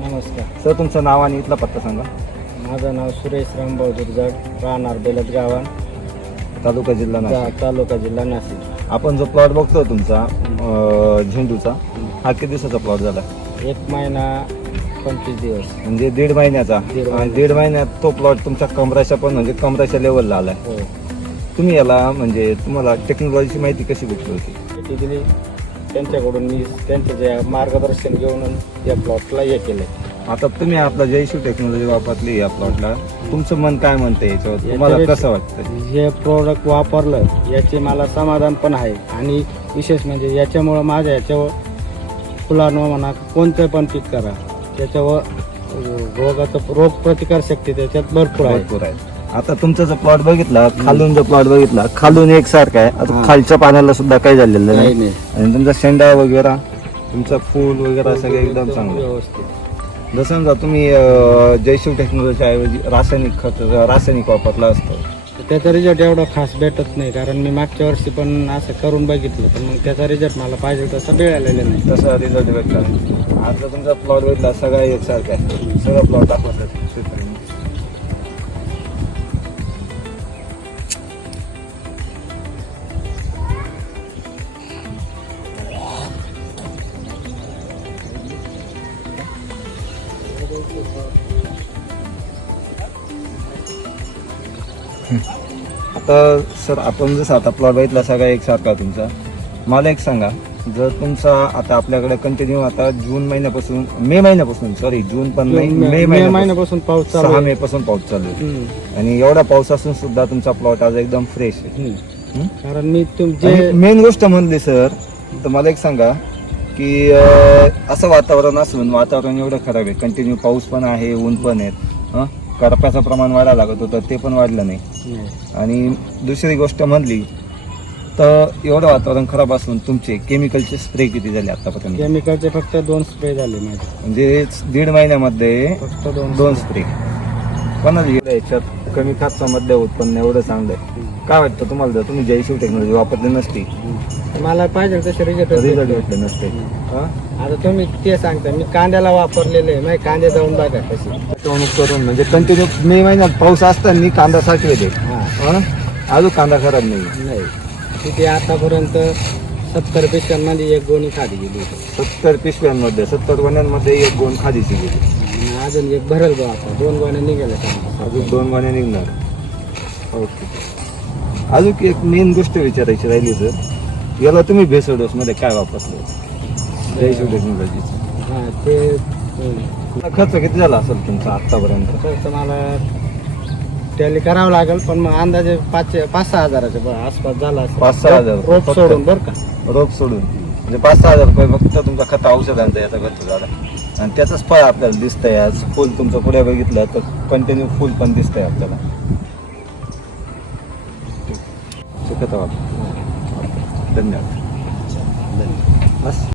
नमस्कार. सर तुमचं नाव आणि इथला पत्ता सांगा. माझं नाव सुरेश रामभाऊ दुर्जाड राहणार बेलत गावान तालुका जिल्हा नाशिक. तालुका जिल्हा नाशिक. आपण जो प्लॉट बघतो तुमचा अं, झेंडूचा हा किती दिवसाचा प्लॉट झाला एक महिना पंचवीस दिवस. म्हणजे दीड महिन्याचा. दीड आणि महिन्याचा. दीड महिन्यात तो प्लॉट तुमच्या कमराच्या पण म्हणजे कमराच्या लेवलला आलाय. हो. तुम्ही याला म्हणजे तुम्हाला टेक्नॉलॉजीची माहिती कशी भेटली होती? शेती दिली. त्यांच्याकडून मी त्यांचं जे मार्गदर्शन घेऊन या प्लॉटला हे केलं आता तुम्ही आपला जयशू टेक्नॉलॉजी वापरली या प्लॉटला तुमचं मन काय म्हणतं याच्यावर? तुम्हाला कसं वाटतं हे प्रोडक्ट वापरलं याचे मला समाधान पण आहे. आणि विशेष म्हणजे याच्यामुळं माझ्या याच्यावर फुलांवर म्हणा कोणतं पण पीक करा त्याच्यावर रोगाचं रोग प्रतिकार शक्ती त्याच्यात भरपूर आहे. भरपूर आहे. आता तुमचा जो प्लॉट बघितला खालून जो प्लॉट बघितला खालून एकसारखा आहे. आता. खालच्या पाण्याला सुद्धा काही झालेलं नाही. नाही आणि तुमचा शेंडा वगैरे तुमचा फूल वगैरे सगळं एकदम चांगलं. व्यवस्थित. जसं समजा तुम्ही जयशिव टेक्नॉलॉजी ऐवजी रासायनिक खत रासायनिक वापरला असतं. त्याचा रिझल्ट एवढा खास भेटत नाही कारण मी मागच्या वर्षी पण असं करून बघितलं पण मग त्याचा रिझल्ट मला पाहिजे तसा मिळालेला नाही. तसा रिझल्ट भेटला. आता तुमचा प्लॉट भेटला सगळा एकसारखा आहे. सगळं प्लॉट दाखवतात. आता सर आपण जसं आता प्लॉट बघितला सगळा एकसारखा तुमचा मला एक सांगा जर तुमचा आता आपल्याकडे कंटिन्यू आता जून महिन्यापासून मे महिन्यापासून सॉरी जून पण नाही मे महिन्यापासून पाऊस चालू सहा आहे. मे पासून पाऊस चालू आहे. आणि एवढा पाऊस असून सुद्धा तुमचा प्लॉट आज एकदम फ्रेश आहे. हं? कारण मी तुमचे मेन गोष्ट म्हणली सर तर मला एक सांगा की असं वातावरण असून वातावरण एवढं खराब आहे कंटिन्यू पाऊस पण आहे ऊन पण आहेत हं? करपाचं प्रमाण वाढायला लागत होतं ते पण वाढलं नाही. आणि दुसरी गोष्ट म्हणली तर एवढं वातावरण खराब असून तुमचे केमिकलचे स्प्रे किती झाले आतापर्यंत? केमिकलचे फक्त दोन स्प्रे झाले म्हणजे दीड महिन्यामध्ये फक्त दोन दोन स्प्रे. कोणाला याच्यात? कमी खर्चा मध्ये उत्पन्न एवढं चांगलं आहे काय वाटतं तुम्हाला जर तुम्ही जयशिव टेक्नॉलॉजी वापरली नसती. मला पाहिजे तसे रिझल्ट रिझल्ट भेटले नसते. हा? आता तुम्ही ते सांगता मी कांद्याला वापरलेले आहे माझे कांदे जाऊन बघा कशी गुंतवणूक करून म्हणजे कंटिन्यू मे महिन्यात पाऊस असताना कांदा साठवेले हा. हा? अजून कांदा खराब नाही. नाही. तिथे आतापर्यंत सत्तर पिशव्यांमध्ये एक गोणी खाली गेली होती. सत्तर पिशव्यांमध्ये सत्तर गोण्यांमध्ये एक गोण खादीची गेली. आणि अजून एक भरल बा आता. दोन गोण्या निघाल्या. अजून दोन गोण्या निघणार. ओके. अजून एक मेन गोष्ट विचारायची राहिली सर याला तुम्ही भेसळ डोस मध्ये काय वापरलं? जयशिव टेक्नॉलॉजीचं हा ते. खर्च किती झाला असेल तुमचा आतापर्यंत? खर्च मला टॅली करावं लागेल पण मग अंदाजे पाच पाच सहा हजाराच्या ब- आसपास झाला असेल. पाच सहा हजार रोप? सोडून बरं का. रोप सोडून. म्हणजे पाच सहा हजार रुपये फक्त तुमचा खत औषधांचा याचा खर्च झाला आणि त्याचंच फळ आपल्याला दिसतंय आज. फुल तुमचं पुढे बघितलं तर कंटिन्यू फुल पण दिसतंय आपल्याला. ते खत धन्यवाद. बस.